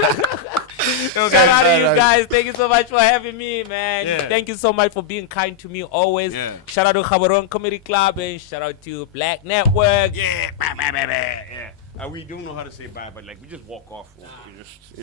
Shout out to you guys. Thank you so much for having me, man. Yeah. Thank you so much for being kind to me always. Yeah. Shout out to Khabaron Comedy Club and shout out to Black Network. Yeah. We don't know how to say bye, but like we just walk off. We just,